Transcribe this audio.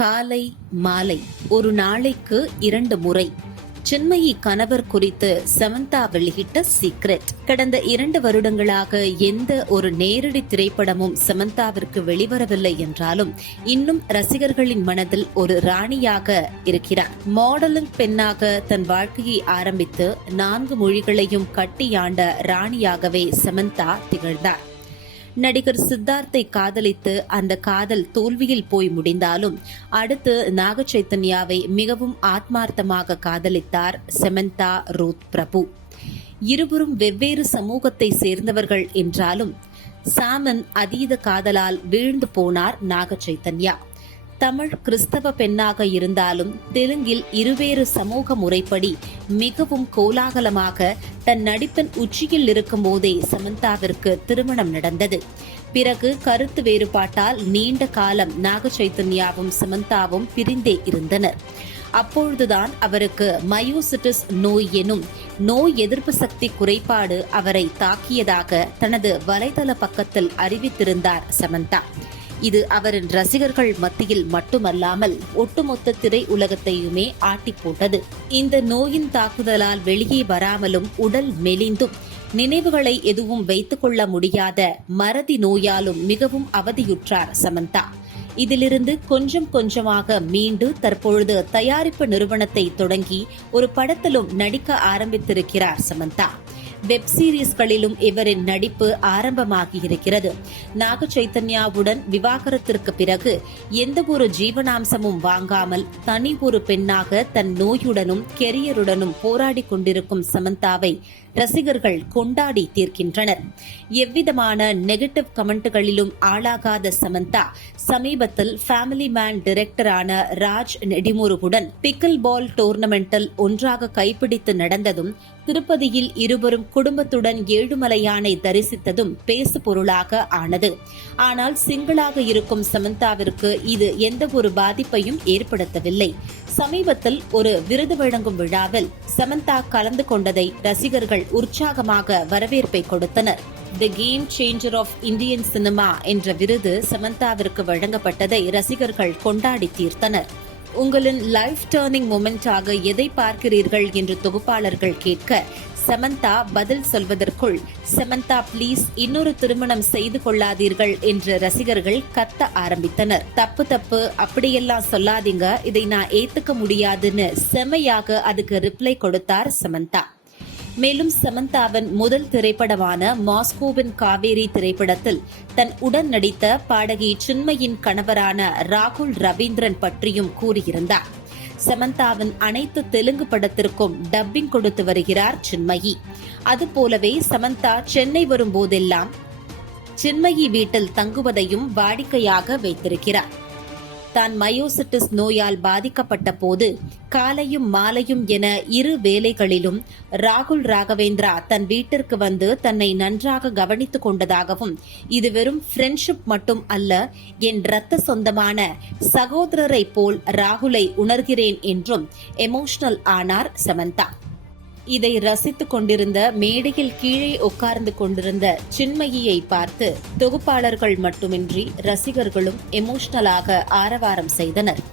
காலை மாலை. ஒரு நாளைக்கு இரண்டு முறை. சின்மயி கணவர் குறித்து சமந்தா வெளியிட்ட சீக்ரெட் கடந்த இரண்டு வருடங்களாக எந்த ஒரு நேரடி திரைப்படமும் சமந்தாவிற்கு வெளிவரவில்லை என்றாலும் இன்னும் ரசிகர்களின் மனதில் ஒரு ராணியாக இருக்கிறார். மாடலிங் பெண்ணாக தன் வாழ்க்கையை ஆரம்பித்து நான்கு மொழிகளையும் கட்டியாண்ட ராணியாகவே சமந்தா திகழ்ந்தார். நடிகர் சித்தார்த்தை காதலித்து அந்த காதல் தோல்வியில் போய் முடிந்தாலும் அடுத்து நாக சைத்தன்யாவை மிகவும் ஆத்மார்த்தமாக காதலித்தார் செமந்தா ரூத் பிரபு. இருவரும் வெவ்வேறு சமூகத்தை சேர்ந்தவர்கள் என்றாலும் சாமன் அதீத காதலால் வீழ்ந்து போனார் நாக சைத்தன்யா தமிழ் கிறிஸ்தவ பெண்ணாக இருந்தாலும் தெலுங்கில் இருவேறு சமூக முறைப்படி மிகவும் கோலாகலமாக தன் நடிப்பின் உச்சியில் இருக்கும் போதே சமந்தாவிற்கு திருமணம் நடந்தது. பிறகு கருத்து வேறுபாட்டால் நீண்ட காலம் நாக சைத்தன்யாவும் சமந்தாவும் பிரிந்தே இருந்தனர். அப்பொழுதுதான் அவருக்கு மயோசிட்டிஸ் நோய் எனும் நோய் எதிர்ப்பு சக்தி குறைபாடு அவரை தாக்கியதாக தனது வலைதள பக்கத்தில் அறிவித்திருந்தார் சமந்தா. இது அவரின் ரசிகர்கள் மத்தியில் மட்டுமல்லாமல் ஒட்டுமொத்த திரை உலகத்தையுமே ஆட்டி போட்டது. இந்த நோயின் தாக்குதலால் வெளியே வராமலும் உடல் மெலிந்தும். நினைவுகளை எதுவும் வைத்துக் கொள்ள முடியாத மறதி நோயாலும் மிகவும் அவதியுற்றார் சமந்தா. இதிலிருந்து கொஞ்சம் கொஞ்சமாக மீண்டு தற்பொழுது தயாரிப்பு நிறுவனத்தை தொடங்கி ஒரு படத்திலும் நடிக்க ஆரம்பித்திருக்கிறார் சமந்தா. வெப் சீரிஸ்களிலும் இவரின் நடிப்பு ஆரம்பமாகி இருக்கிறது நாக சைத்தன்யாவுடன் விவாகரத்திற்கு பிறகு எந்த ஒரு ஜீவனாம்சமும் வாங்காமல் தனி ஒரு பெண்ணாக தன் நோயுடனும் கெரியருடனும் போராடி கொண்டிருக்கும் சமந்தாவை ரசிகர்கள் கொண்டாடி தீர்க்கின்றனர். எவ்விதமான நெகட்டிவ் கமெண்ட்டுகளிலும் ஆளாகாத சமந்தா சமீபத்தில் ஃபேமிலி மேன் டிரெக்டரான ராஜ் நெடிமுருகுடன் பிக்கில் பால் டோர்னமெண்டில் ஒன்றாக கைப்பிடித்து நடந்ததும் திருப்பதியில் இருவரும் குடும்பத்துடன் ஏழுமலையானை தரிசித்ததும் பேசு பொருளாக ஆனது. ஆனால் சிங்கிளாக இருக்கும் சமந்தாவிற்கு இது எந்த ஒரு பாதிப்பையும் ஏற்படுத்தவில்லை. சமீபத்தில் ஒரு விருது வழங்கும் விழாவில் சமந்தா கலந்து கொண்டதை ரசிகர்கள் உற்சாகமாக வரவேற்பை கொடுத்தனர். The game changer of Indian cinema என்ற விருது சமந்தாவிற்கு வழங்கப்பட்டதை ரசிகர்கள் கொண்டாடி தீர்த்தனர். உங்களின் லைஃப் டேர்னிங் மூமெண்ட்டாக எதை பார்க்கிறீர்கள் என்று தொகுப்பாளர்கள் கேட்க சமந்தா பதில் சொல்வதற்குள் சமந்தா ப்ளீஸ் இன்னொரு திருமணம் செய்து கொள்ளாதீர்கள் என்று ரசிகர்கள் கத்த ஆரம்பித்தனர். தப்பு தப்பு அப்படியெல்லாம் சொல்லாதீங்க. இதை நான் ஏத்துக்க முடியாதுன்னு செமையாக அதுக்கு ரிப்ளை கொடுத்தார் சமந்தா. மேலும் சமந்தாவின் முதல் திரைப்படமான மாஸ்கோவின் காவேரி திரைப்படத்தில் தன் உடன் நடித்த பாடகி சின்மையின் கணவரான ராகுல் ரவீந்திரன் பற்றியும் கூறியிருந்தார். சமந்தாவின் அனைத்து தெலுங்கு படத்திற்கும் டப்பிங் கொடுத்து வருகிறார் சின்மயி. அதுபோலவே சமந்தா சென்னை வரும் போதெல்லாம் சின்மயி வீட்டில் தங்குவதையும் வாடிக்கையாக வைத்திருக்கிறார். தான் மயோசிட்டிஸ் நோயால் பாதிக்கப்பட்ட போது காலையும் மாலையும் என இரு வேலைகளிலும் ராகுல் ராகவேந்திரா தன் வீட்டிற்கு வந்து தன்னை நன்றாக கவனித்துக் கொண்டதாகவும் இது வெறும் ஃப்ரெண்ட்ஷிப் மட்டும் அல்ல என் இரத்த சொந்தமான சகோதரரை போல் ராகுலை உணர்கிறேன் என்றும் எமோஷனல் ஆனார் சமந்தா. இதை ரசித்துக் கொண்டிருந்த மேடையில் கீழே உட்கார்ந்து கொண்டிருந்த சின்மயியை பார்த்து தொகுப்பாளர்கள் மட்டுமின்றி ரசிகர்களும் எமோஷனலாக ஆரவாரம் செய்தனர்.